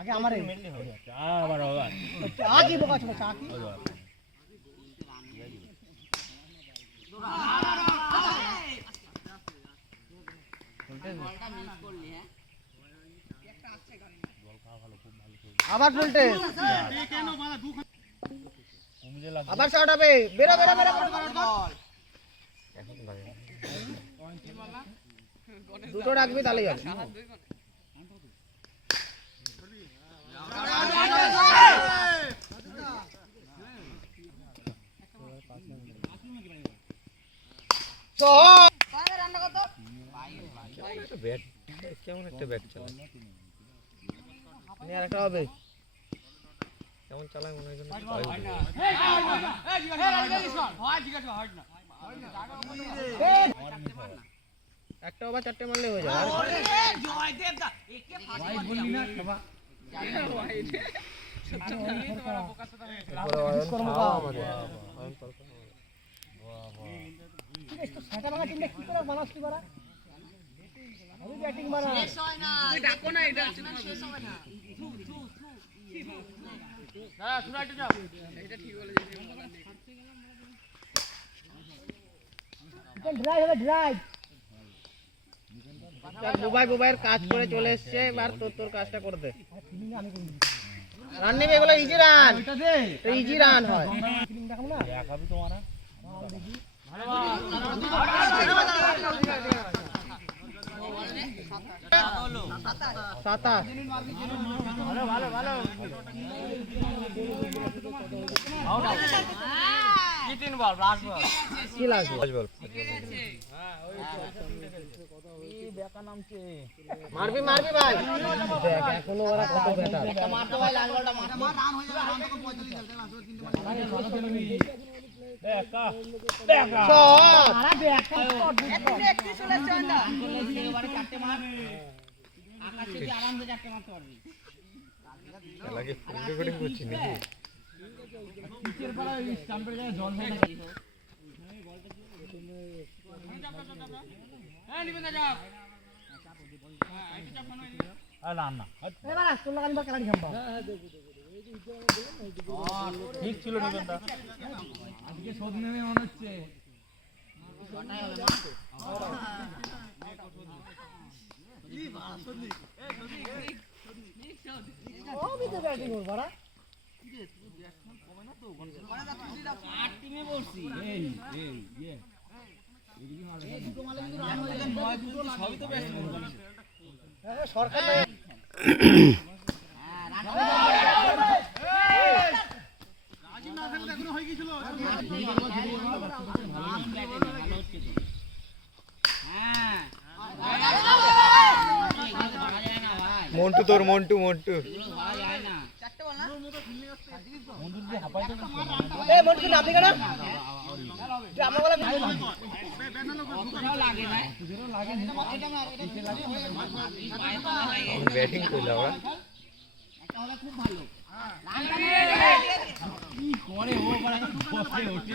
আগে আমারে আবার বাবা চা কি বোকা ছোট চা কি আবার ফুলটে আবার শট হবে বেরো বেরো বেরো দুটো রাখবি তাহলেই হবে কেমন একটা ব্যাট চালায় আরেকটা হবে কেমন চালায় মনে হয় একটা ওভার চারটে মারলে হয়ে যাবে বুবাই বুবাইয়ের কাজ করে চলে এসছে এবার তোর কাজটা করে দে রান নেবে এগুলো ইজি রান ইজি রান হয় দেখাবি তোমার সাতাশ ভালো ভালো মারবি মারবি ভাই দেখ এখনো ওরা কত ব্যাটার মারতে ভাই লাল বলটা মার রান হয়ে যাবে রান তো 45 চলতে না 45 দেখা দেখা আরে দেখা একটু চলে চল না এবারে চারটে মার আকাশে কি আরামসে চারটে মারতে পারবি লাগে ফিল্ডিং কোডিং করছিস নাকি পিচের পাড়া ওই স্টাম্পের জায়গায় জল হয় না হ্যাঁ নিবেন যা না না এবার তোর লাগান বা কালাড়ি খাম্বা ঠিক ছিল নিবেনটা আজকে শোধ নেবে মনে হচ্ছে ই বাবা শোধনি এই শোধনি ও বিতে ব্যাটিং কর বড়া কি রে তুই ব্যাটসম্যান কমে না তো মানে যা তুই যা আট টিমে বলছি এই ইয়ে এই দুটো মালে কিন্তু রান হয়ে যায় নয় দুটো সবই তো ব্যাটসম্যান সরকার মন্টু তোর মন্টু মন্টু ব্যাটিং করলাম খুব ভালো কি করে ও বড় বসে ওঠে